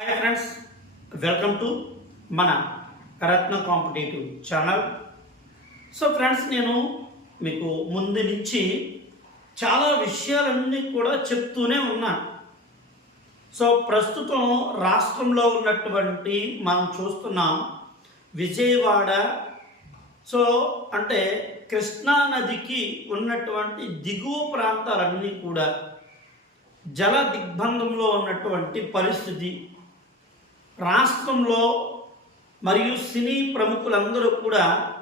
Hi friends welcome to మన Ratna competitive channel so friends నేను మీకు ముందు నుంచి చాలా విషయాలన్నీ కూడా చెప్తూనే ఉన్నాను సో ప్రస్తుతం రాష్ట్రంలో ఉన్నటువంటి మనం చూస్తున్నాం విజయవాడ. సో అంటే కృష్ణా నదికి ఉన్నటువంటి దిగువ ప్రాంతాలన్నీ కూడా జల దిగ్బంధంలో ఉన్నటువంటి పరిస్థితి. రాష్ట్రంలో మరియు సినీ ప్రముఖులందరూ కూడా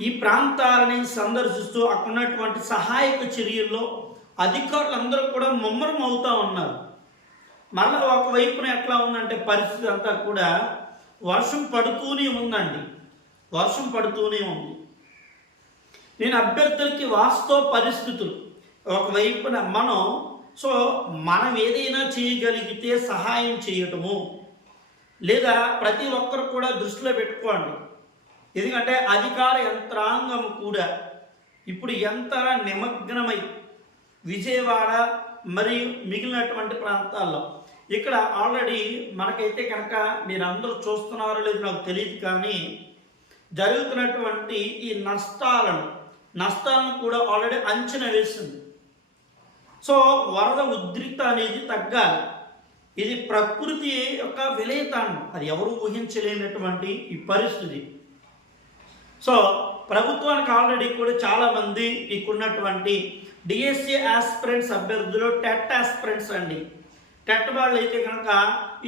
ఈ ప్రాంతాలని సందర్శిస్తూ అక్కడ ఉన్నటువంటి సహాయక చర్యల్లో అధికారులందరూ కూడా ముమ్మరం అవుతూ ఉన్నారు. మళ్ళీ ఒకవైపున ఎట్లా ఉందంటే పరిస్థితి అంతా కూడా వర్షం పడుతూనే ఉందండి. వర్షం పడుతూనే ఉంది. నేను అభ్యర్థులకి వాస్తవ పరిస్థితులు. ఒకవైపున మనం సో మనం ఏదైనా చేయగలిగితే సహాయం చేయటము లేదా ప్రతి ఒక్కరు కూడా దృష్టిలో పెట్టుకోండి. ఎందుకంటే అధికార యంత్రాంగం కూడా ఇప్పుడు ఎంత నిమగ్నమై విజయవాడ మరియు మిగిలినటువంటి ప్రాంతాల్లో. ఇక్కడ ఆల్రెడీ మనకైతే కనుక మీరు అందరూ చూస్తున్నారో లేదో నాకు తెలియదు కానీ జరుగుతున్నటువంటి ఈ నష్టాలను నష్టాలను కూడా ఆల్రెడీ అంచనా వేసింది. సో వరద ఉద్రిక్త అనేది తగ్గాలి. ఇది ప్రకృతి యొక్క విలయతాండం అది ఎవరు ఊహించలేనటువంటి ఈ పరిస్థితి. సో ప్రభుత్వానికి ఆల్రెడీ కూడా చాలామంది ఇక్కడున్నటువంటి డిఎస్సి ఆస్పిరెంట్స్ అభ్యర్థులు టెట్ ఆస్పిరెంట్స్ అండి. టెట్ వాళ్ళు అయితే కనుక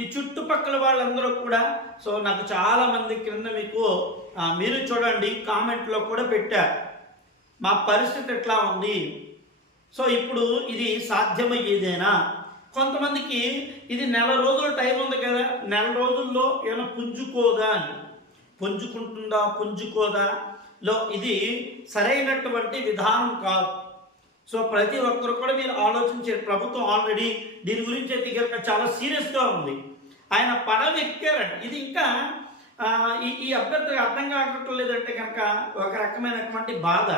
ఈ చుట్టుపక్కల వాళ్ళందరూ కూడా సో నాకు చాలామంది క్రింద మీకు మీరు చూడండి కామెంట్లో కూడా పెట్టారు. మా పరిస్థితి ఎట్లా ఉంది? సో ఇప్పుడు ఇది సాధ్యమయ్యేదేనా? కొంతమందికి ఇది నెల రోజుల టైం ఉంది కదా నెల రోజుల్లో ఏమైనా పుంజుకోదా అని. పుంజుకుంటుందా పుంజుకోదా? లో ఇది సరైనటువంటి విధానం కాదు. సో ప్రతి ఒక్కరు కూడా మీరు ఆలోచించే ప్రభుత్వం ఆల్రెడీ దీని గురించి అయితే కనుక చాలా సీరియస్గా ఉంది. ఆయన పడవ ఎక్కారంట ఇది ఇంకా ఈ ఈ అభ్యర్థికి అర్థం కాకట్లేదంటే కనుక ఒక రకమైనటువంటి బాధ.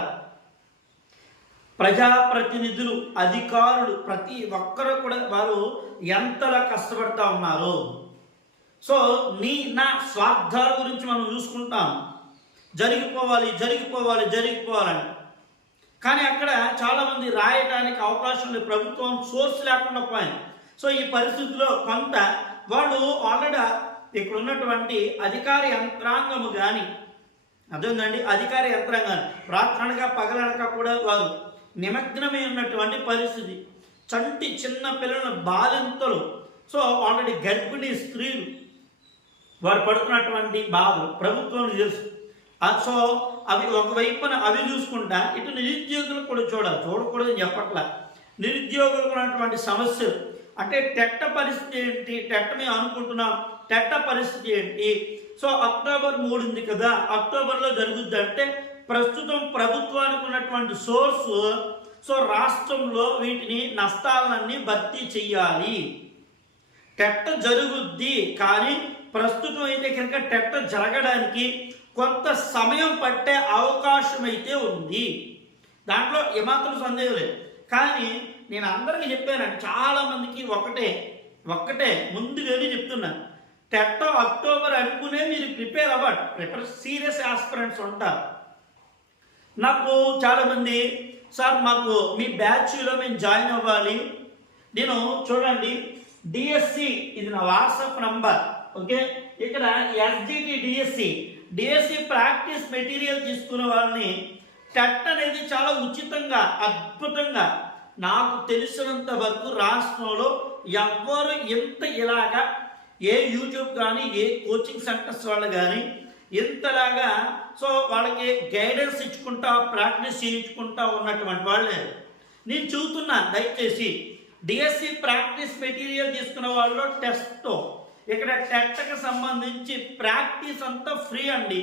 ప్రజాప్రతినిధులు అధికారులు ప్రతి ఒక్కరు కూడా వారు ఎంతలా కష్టపడతా ఉన్నారు. సో నీ నా స్వార్థాల గురించి మనం చూసుకుంటాం. జరిగిపోవాలి జరిగిపోవాలి జరిగిపోవాలని. కానీ అక్కడ చాలామంది రాయడానికి అవకాశం లేదు. ప్రభుత్వం సోర్స్ లేకుండా పోయింది. సో ఈ పరిస్థితిలో కొంత వాళ్ళు ఆల్రెడీ ఇక్కడ ఉన్నటువంటి అధికార యంత్రాంగము కానీ అదేందండి? అధికార యంత్రాంగాన్ని రాత్రనగా పగలనక కూడా వారు నిమగ్నమై ఉన్నటువంటి పరిస్థితి. చంటి చిన్న పిల్లల బాలింతలు. సో ఆల్రెడీ గర్భిణీ స్త్రీలు. వారు పడుతున్నటువంటి బాధలు ప్రభుత్వం తెలుసు. సో అవి ఒకవైపున అవి చూసుకుంటా ఇటు నిరుద్యోగులు కూడా చూడాలి. చూడకూడదని చెప్పట్లా. నిరుద్యోగులకు ఉన్నటువంటి సమస్యలు. అంటే టెట్ట పరిస్థితి ఏంటి? టెట్ట మేము అనుకుంటున్నాం. టెట్ట పరిస్థితి ఏంటి? సో అక్టోబర్ మూడు ఉంది కదా. అక్టోబర్లో జరుగుద్ది అంటే ప్రస్తుతం ప్రభుత్వానికి ఉన్నటువంటి సోర్స్ సో రాష్ట్రంలో వీటిని నష్టాలన్నీ భర్తీ చెయ్యాలి. టెట్ట జరుగుద్ది కానీ ప్రస్తుతం అయితే కనుక టెట్ట జరగడానికి కొంత సమయం పట్టే అవకాశం అయితే ఉంది. దాంట్లో ఏమాత్రం సందేహం లేదు. కానీ నేను అందరికీ చెప్పానండి చాలా మందికి ఒకటే ఒక్కటే ముందుగానే చెప్తున్నాను టెట్ట అక్టోబర్ అనుకునే మీరు ప్రిపేర్ అవ్వండి. ప్రిపేర్ సీరియస్ ఆస్పిరెంట్స్ ఉంటారు. నాకు చాలామంది సార్ మాకు మీ బ్యాచ్లో మేము జాయిన్ అవ్వాలి. నేను చూడండి డిఎస్సి ఇది నా వాట్సాప్ నంబర్ ఓకే? ఇక్కడ SGT DSC DSC practice material తీసుకున్న వాళ్ళని టెట్ అనేది చాలా ఉచితంగా అద్భుతంగా నాకు తెలిసినంత వరకు రాష్ట్రంలో ఎవ్వరు ఎంత ఇలాగా ఏ యూట్యూబ్ కానీ ఏ కోచింగ్ సెంటర్స్ వాళ్ళు కానీ ఇంతలాగా సో వాళ్ళకి గైడెన్స్ ఇచ్చుకుంటా ప్రాక్టీస్ చేయించుకుంటా ఉన్నటువంటి వాళ్ళే. నేను చూస్తున్నా దయచేసి డిఎస్సి ప్రాక్టీస్ మెటీరియల్ తీసుకున్న వాళ్ళు టెస్ట్ ఇక్కడ టెట్కి సంబంధించి ప్రాక్టీస్ అంతా ఫ్రీ అండి.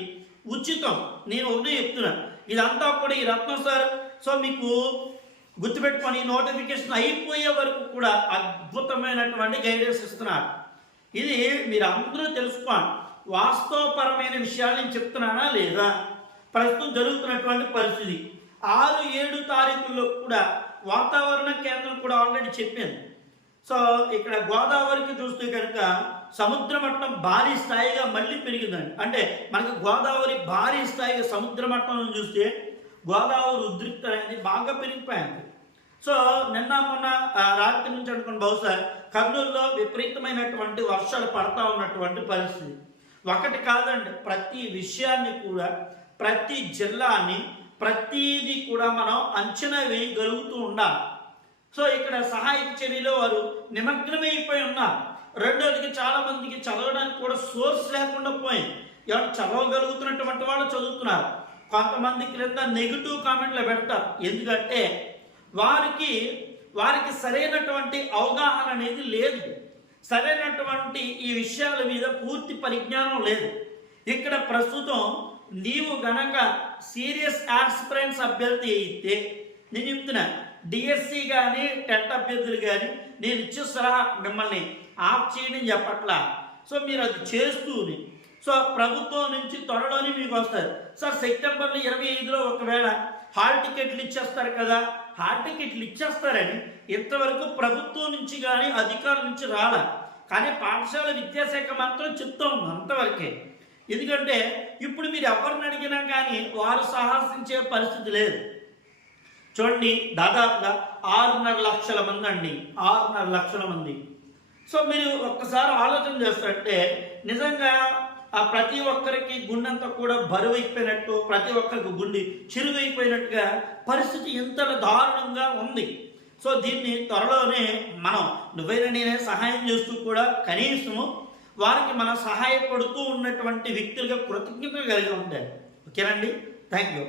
ఉచితం. నేను ఒకటి చెప్తున్నా. ఇదంతా కూడా ఈ రత్నం సార్. సో మీకు గుర్తుపెట్టుకొని నోటిఫికేషన్ అయిపోయే వరకు కూడా అద్భుతమైనటువంటి గైడెన్స్ ఇస్తున్నారు. ఇది మీరు అందరూ తెలుసుకోండి వాస్తవపరమైన విషయాలు నేను చెప్తున్నానా లేదా? ప్రస్తుతం జరుగుతున్నటువంటి పరిస్థితి. ఆరు ఏడు తారీఖుల్లో కూడా వాతావరణ కేంద్రం కూడా ఆల్రెడీ చెప్పింది సో ఇక్కడ గోదావరికి చూస్తే కనుక సముద్ర మట్టం భారీ స్థాయిగా మళ్ళీ పెరిగిందండి. అంటే మనకు గోదావరి భారీ స్థాయిగా సముద్ర మట్టం చూస్తే గోదావరి ఉద్రిక్త అనేది బాగా పెరిగిపోయింది. సో నిన్న మొన్న రాత్రి నుంచి అనుకున్న బహుశా కర్నూలులో విపరీతమైనటువంటి వర్షాలు పడతా ఉన్నటువంటి పరిస్థితి. ఒకటి కాదండి ప్రతి విషయాన్ని కూడా ప్రతి జిల్లాని ప్రతిదీ కూడా మనం అంచనా వేయగలుగుతూ ఉండాలి. సో ఇక్కడ సహాయక చర్యలో వారు నిమగ్నమైపోయి ఉన్నారు. రెండోదికి చాలా మందికి చదవడానికి కూడా సోర్స్ లేకుండా పోయింది. ఎవరు చదవగలుగుతున్నటువంటి వాళ్ళు చదువుతున్నారు. కొంతమంది క్రింద నెగిటివ్ కామెంట్లు పెడతారు. ఎందుకంటే వారికి వారికి సరైనటువంటి అవగాహన అనేది లేదు. సరైనటువంటి ఈ విషయాల మీద పూర్తి పరిజ్ఞానం లేదు. ఇక్కడ ప్రస్తుతం నీవు గనక సీరియస్ ఆస్పిరెంట్స్ అభ్యర్థి అయితే నేను చెప్తున్నా డిఎస్సి కానీ టెట్ అభ్యర్థులు కానీ నేను ఇచ్చే సలహా మిమ్మల్ని ఆఫ్ చేయడం చెప్పట్లా. సో మీరు అది చేస్తూనే. సో ప్రభుత్వం నుంచి త్వరలోనే మీకు వస్తారు. సార్ సెప్టెంబర్లో ఇరవై ఐదులో ఒకవేళ హాల్ టికెట్లు ఇచ్చేస్తారు కదా హాల్ టికెట్లు ఇచ్చేస్తారని ఇంతవరకు ప్రభుత్వం నుంచి కానీ అధికారుల నుంచి రాలా. కానీ పాఠశాల విద్యాశాఖ మాత్రం చెప్తా ఉంది అంతవరకే. ఎందుకంటే ఇప్పుడు మీరు ఎవరిని అడిగినా కానీ వారు సాహసించే పరిస్థితి లేదు. చూడండి దాదాపుగా ఆరున్నర లక్షల మంది అండి. ఆరున్నర లక్షల మంది. సో మీరు ఒక్కసారి ఆలోచన చేస్తారంటే నిజంగా ఆ ప్రతి ఒక్కరికి గుండెంతా కూడా బరువు అయిపోయినట్టు ప్రతి ఒక్కరికి గుండె చిరువైపోయినట్టుగా పరిస్థితి ఇంత దారుణంగా ఉంది. సో దీన్ని త్వరలోనే మనం నువ్వైనా నేనే సహాయం చేస్తూ కూడా కనీసము వారికి మనం సహాయపడుతూ ఉన్నటువంటి వ్యక్తులుగా కృతజ్ఞతలు కలిగి ఉంటాయి ఓకేనండి? Thank you